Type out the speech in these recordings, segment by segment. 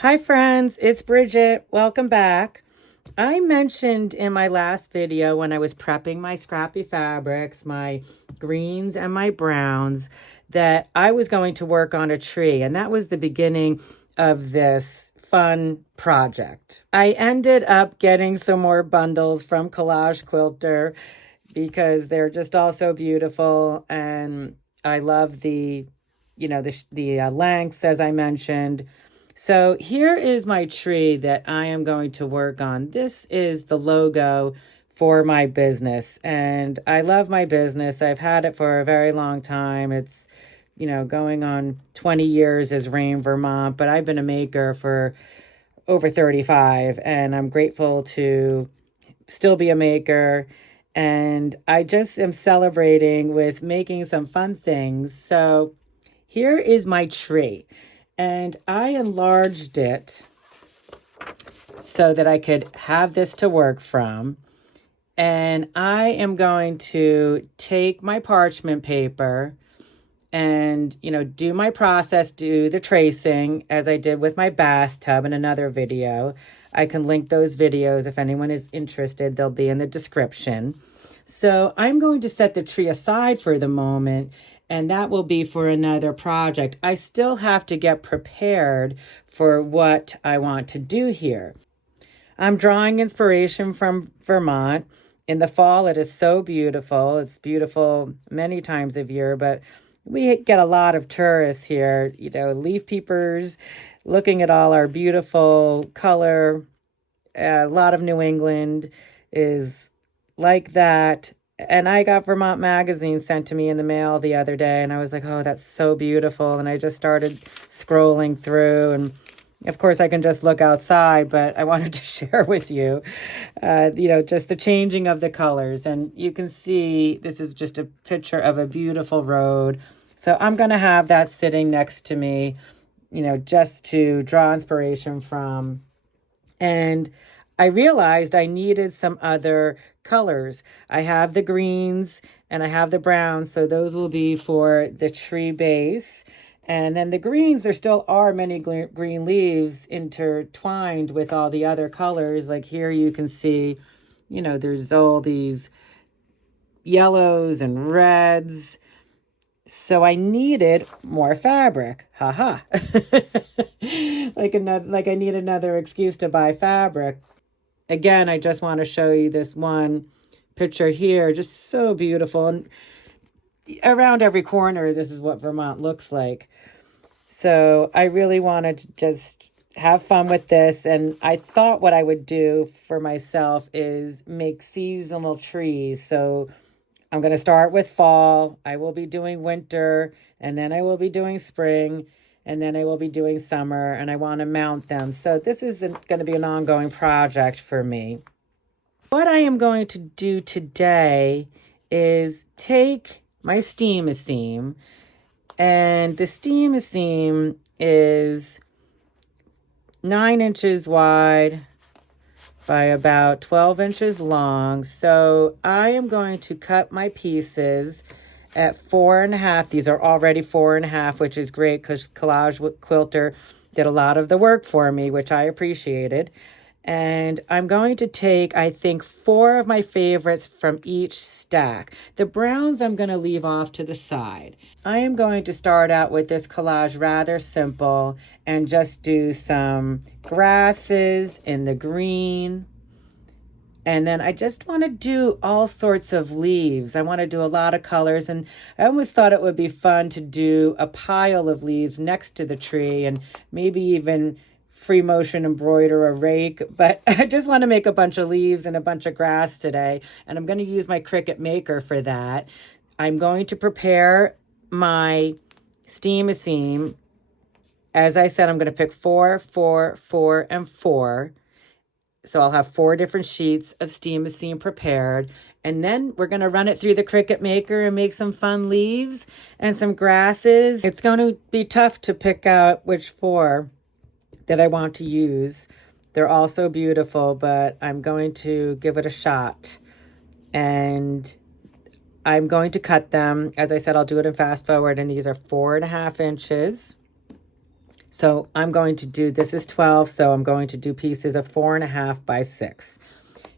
Hi friends, it's Bridget. Welcome back. I mentioned in my last video when I was prepping my scrappy fabrics, my greens and my browns, that I was going to work on a tree, and that was the beginning of this fun project. I ended up getting some more bundles from Collage Quilter because they're just all so beautiful, and I love the lengths, as I mentioned. So here is my tree that I am going to work on. This is the logo for my business, and I love my business. I've had it for a very long time. It's, going on 20 years as Rain, Vermont, but I've been a maker for over 35, and I'm grateful to still be a maker. And I just am celebrating with making some fun things. So here is my tree. And I enlarged it so that I could have this to work from. And I am going to take my parchment paper and, do my process, do the tracing as I did with my bathtub in another video. I can link those videos if anyone is interested. They'll be in the description. So I'm going to set the tree aside for the moment, and that will be for another project. I still have to get prepared for what I want to do here. I'm drawing inspiration from Vermont. In the fall, it is so beautiful. It's beautiful many times of year, but we get a lot of tourists here, leaf peepers, looking at all our beautiful color. A lot of New England is like that. And I got Vermont Magazine sent to me in the mail the other day, and I was like, oh, that's so beautiful. And I just started scrolling through, and of course, I can just look outside, but I wanted to share with you, just the changing of the colors. And you can see this is just a picture of a beautiful road. So I'm going to have that sitting next to me, just to draw inspiration from. And I realized I needed some other colors. I have the greens and I have the browns, so those will be for the tree base. And then the greens, there still are many green leaves intertwined with all the other colors. Like here you can see, there's all these yellows and reds. So I needed more fabric. Haha. like I need another excuse to buy fabric. Again, I just want to show you this one picture here. Just so beautiful. And around every corner, this is what Vermont looks like. So I really wanted to just have fun with this. And I thought what I would do for myself is make seasonal trees. So I'm going to start with fall. I will be doing winter, and then I will be doing spring, and then I will be doing summer, and I want to mount them. So this is going to be an ongoing project for me. What I am going to do today is take my steam seam, and the steam seam is 9 inches wide by about 12 inches long. So I am going to cut my pieces at 4.5. These are already 4.5, which is great because Collage Quilter did a lot of the work for me, which I appreciated. And I'm going to take, I think, 4 of my favorites from each stack. The browns I'm going to leave off to the side. I am going to start out with this collage rather simple and just do some grasses in the green. And then I just want to do all sorts of leaves. I want to do a lot of colors. And I almost thought it would be fun to do a pile of leaves next to the tree and maybe even free motion embroider a rake. But I just want to make a bunch of leaves and a bunch of grass today. And I'm going to use my Cricut Maker for that. I'm going to prepare my steam seam. As I said, I'm going to pick 4, 4, 4, and 4. So I'll have 4 different sheets of steam seam prepared. And then we're going to run it through the Cricut Maker and make some fun leaves and some grasses. It's going to be tough to pick out which 4 that I want to use. They're all so beautiful, but I'm going to give it a shot. And I'm going to cut them. As I said, I'll do it in fast forward, and these are 4.5 inches. So I'm going to do, this is 12, so I'm going to do pieces of 4.5 by 6.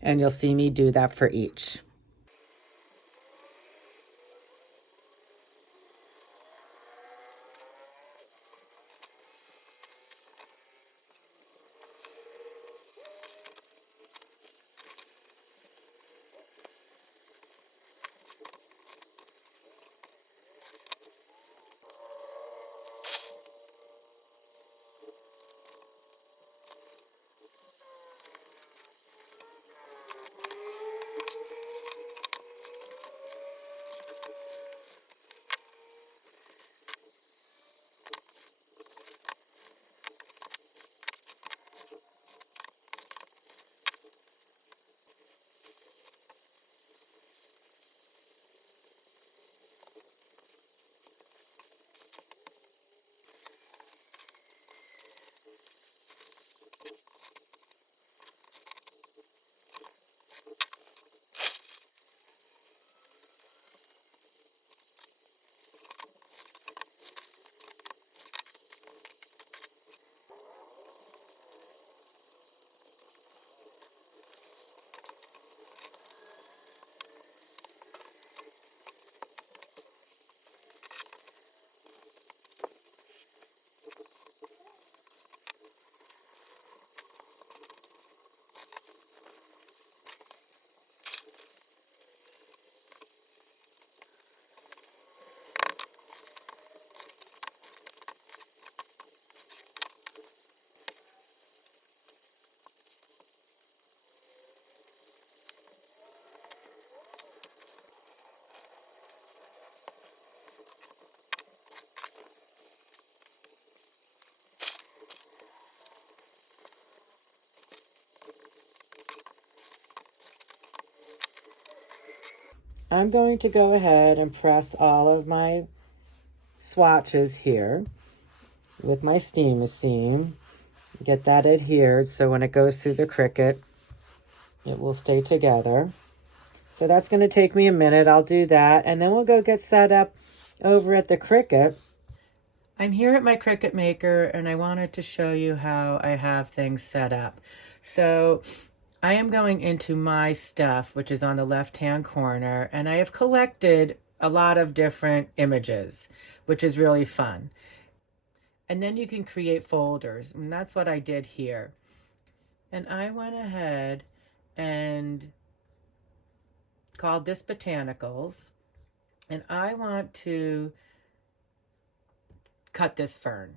And you'll see me do that for each. I'm going to go ahead and press all of my swatches here with my steam machine. Get that adhered so when it goes through the Cricut, it will stay together. So that's going to take me a minute. I'll do that, and then we'll go get set up over at the Cricut. I'm here at my Cricut Maker, and I wanted to show you how I have things set up. So I am going into my stuff, which is on the left-hand corner, and I have collected a lot of different images, which is really fun. And then you can create folders, and that's what I did here. And I went ahead and called this Botanicals, and I want to cut this fern.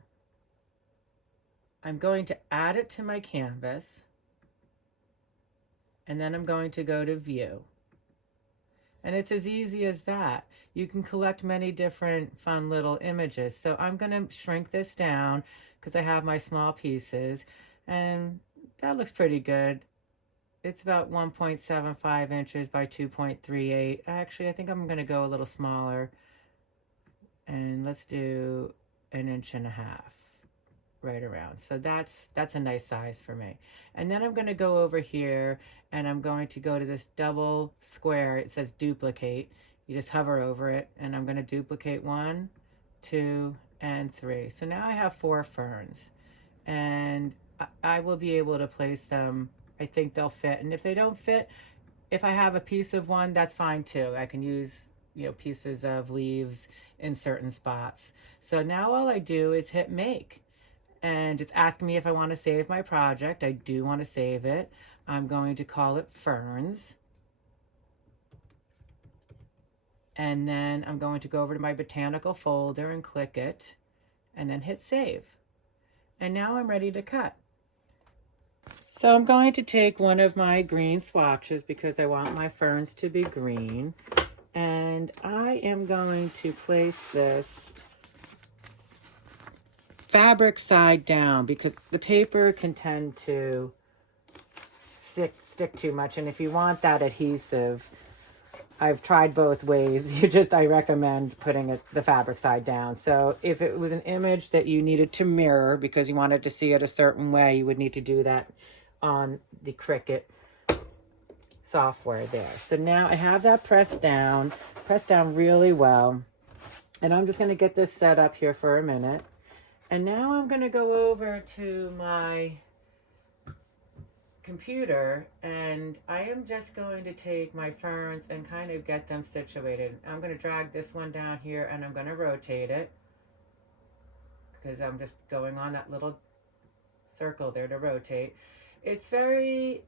I'm going to add it to my canvas, and then I'm going to go to View. And it's as easy as that. You can collect many different fun little images. So I'm going to shrink this down because I have my small pieces, and that looks pretty good. It's about 1.75 inches by 2.38. Actually, I think I'm going to go a little smaller, and let's do 1.5 inches, right around. So that's a nice size for me. And then I'm going to go over here, and I'm going to go to this double square. It says duplicate. You just hover over it, and I'm going to duplicate 1, 2, and 3. So now I have 4 ferns, and I will be able to place them. I think they'll fit, and if they don't fit, if I have a piece of one, that's fine too. I can use, you know, pieces of leaves in certain spots. So now all I do is hit make, and it's asking me if I want to save my project. I do want to save it. I'm going to call it Ferns, and then I'm going to go over to my botanical folder and click it, and then hit save. And now I'm ready to cut. So I'm going to take one of my green swatches because I want my ferns to be green, and I am going to place this fabric side down because the paper can tend to stick too much, and if you want that adhesive, I've tried both ways. I recommend putting the fabric side down. So if it was an image that you needed to mirror because you wanted to see it a certain way, you would need to do that on the Cricut software there. So now I have that pressed down really well. And I'm just going to get this set up here for a minute. And now I'm going to go over to my computer, and I am just going to take my ferns and kind of get them situated. I'm going to drag this one down here, and I'm going to rotate it because I'm just going on that little circle there to rotate. It's very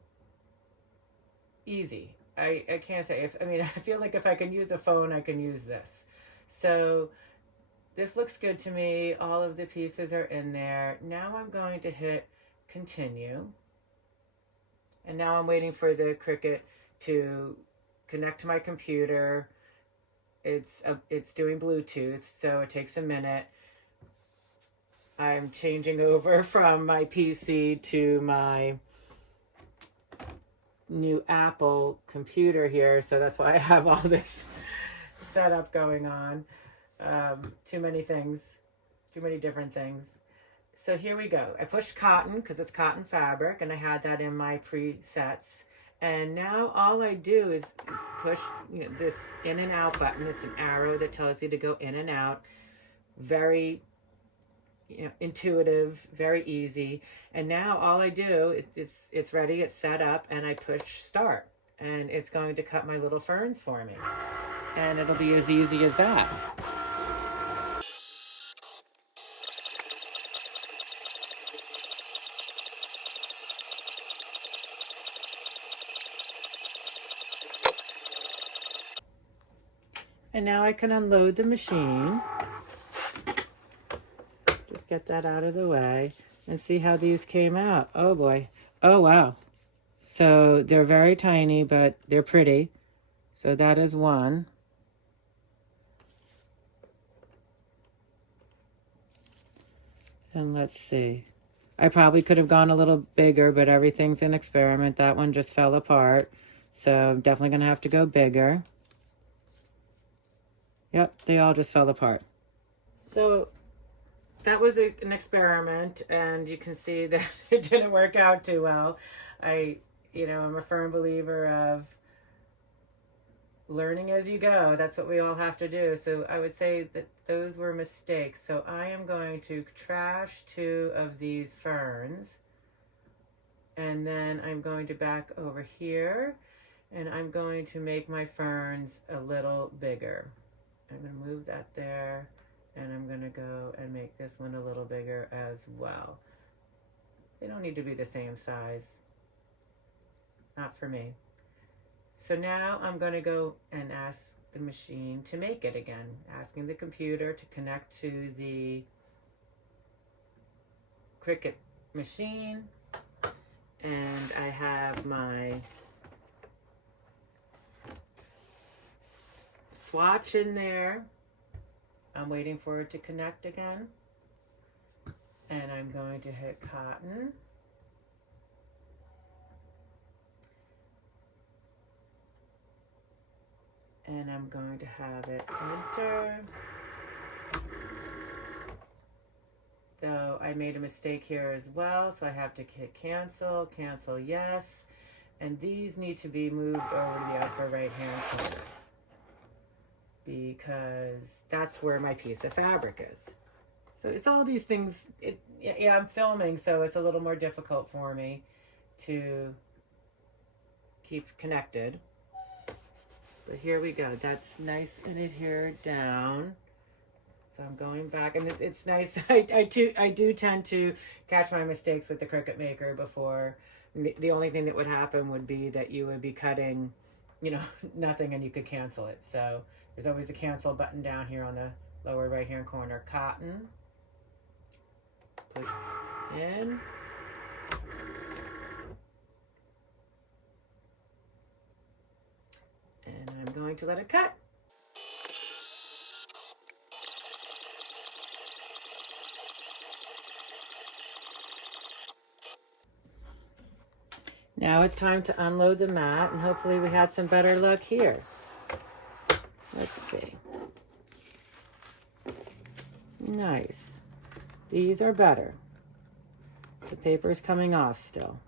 easy. I can't say, I feel like if I can use a phone, I can use this. So this looks good to me. All of the pieces are in there. Now I'm going to hit continue. And now I'm waiting for the Cricut to connect to my computer. It's doing Bluetooth, so it takes a minute. I'm changing over from my PC to my new Apple computer here, so that's why I have all this setup going on. Too many things, too many different things. So here we go. I pushed cotton because it's cotton fabric, and I had that in my presets. And now all I do is push this in and out button. It's an arrow that tells you to go in and out. Very intuitive, very easy. And now all I do is it's ready, it's set up, and I push start. And it's going to cut my little ferns for me. And it'll be as easy as that. And now I can unload the machine. Just get that out of the way and see how these came out. Oh boy. Oh wow. So they're very tiny, but they're pretty. So that is one. And let's see. I probably could have gone a little bigger, but everything's an experiment. That one just fell apart. So I'm definitely going to have to go bigger. Yep, they all just fell apart. So that was an experiment, and you can see that it didn't work out too well. I'm a firm believer of learning as you go. That's what we all have to do. So I would say that those were mistakes. So I am going to trash 2 of these ferns, and then I'm going to back over here, and I'm going to make my ferns a little bigger. I'm going to move that there, and I'm going to go and make this one a little bigger as well. They don't need to be the same size. Not for me. So now I'm going to go and ask the machine to make it again, asking the computer to connect to the Cricut machine. And I have my swatch in there. I'm waiting for it to connect again. And I'm going to hit cotton. And I'm going to have it enter. Though I made a mistake here as well, so I have to hit cancel, cancel yes. And these need to be moved over to the upper right hand corner, because that's where my piece of fabric is. So it's all these things. I'm filming, so it's a little more difficult for me to keep connected. But here we go. That's nice and adhered down. So I'm going back, and it's nice. I do tend to catch my mistakes with the Cricut Maker before. The only thing that would happen would be that you would be cutting, nothing, and you could cancel it. So there's always the cancel button down here on the lower right hand corner. Cotton. Push in. And I'm going to let it cut. Now it's time to unload the mat, and hopefully we had some better luck here. Let's see. Nice. These are better. The paper is coming off still.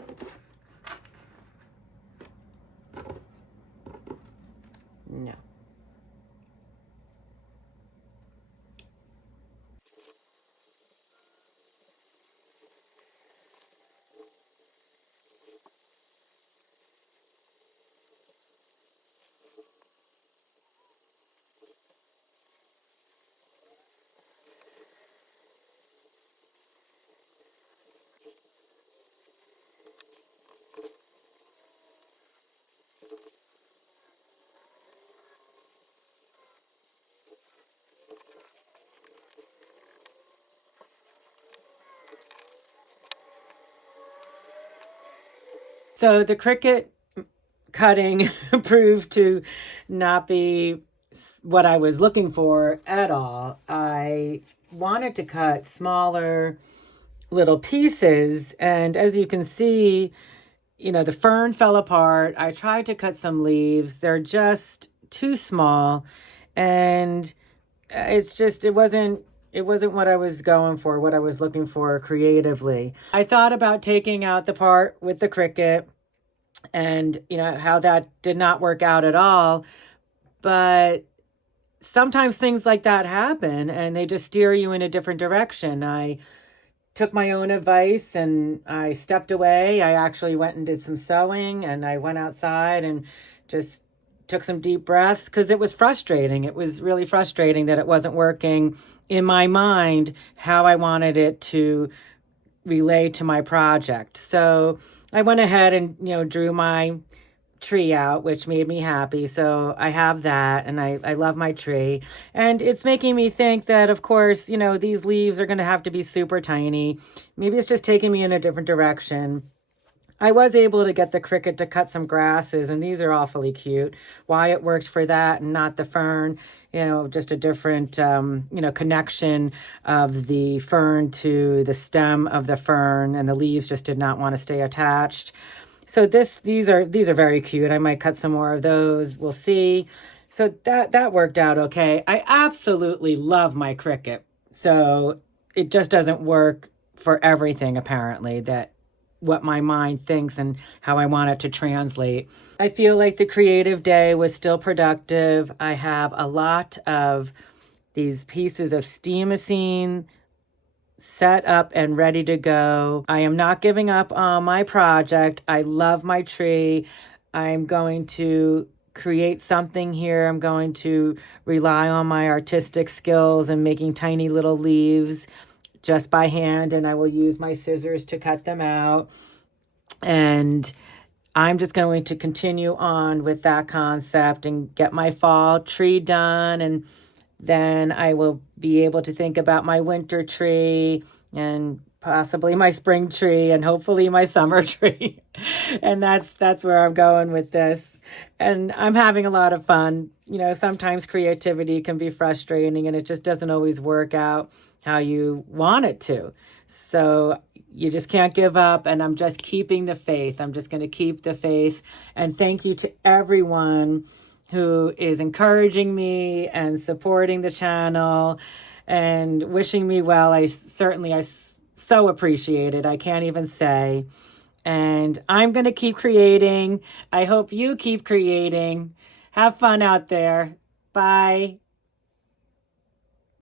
No. So the Cricut cutting proved to not be what I was looking for at all. I wanted to cut smaller little pieces, and as you can see, you know, the fern fell apart. I tried to cut some leaves. They're just too small, and it wasn't what I was going for, what I was looking for creatively. I thought about taking out the part with the Cricut, and you know how that did not work out at all. But sometimes things like that happen and they just steer you in a different direction. I took my own advice and I stepped away. I actually went and did some sewing, and I went outside and just took some deep breaths because it was frustrating. It was really frustrating that it wasn't working in my mind how I wanted it to relate to my project. So I went ahead and, you know, drew my tree out, which made me happy. So I have that, and I love my tree. And it's making me think that, of course, you know, these leaves are going to have to be super tiny. Maybe it's just taking me in a different direction. I was able to get the Cricut to cut some grasses, and these are awfully cute. Why it worked for that and not the fern, you know, just a different, you know, connection of the fern to the stem of the fern, and the leaves just did not want to stay attached. So these are very cute. I might cut some more of those. We'll see. So that worked out okay. I absolutely love my Cricut. So it just doesn't work for everything, apparently, that what my mind thinks and how I want it to translate. I feel like the creative day was still productive. I have a lot of these pieces of steamosine set up and ready to go. I am not giving up on my project. I love my tree. I'm going to create something here. I'm going to rely on my artistic skills and making tiny little leaves just by hand, and I will use my scissors to cut them out. And I'm just going to continue on with that concept and get my fall tree done, and then I will be able to think about my winter tree and possibly my spring tree and hopefully my summer tree. And that's where I'm going with this. And I'm having a lot of fun. You know, sometimes creativity can be frustrating and it just doesn't always work out how you want it to. So you just can't give up, and I'm just keeping the faith. I'm just going to keep the faith. And thank you to everyone who is encouraging me and supporting the channel and wishing me well. I so appreciate it. I can't even say. And I'm going to keep creating. I hope you keep creating. Have fun out there. Bye.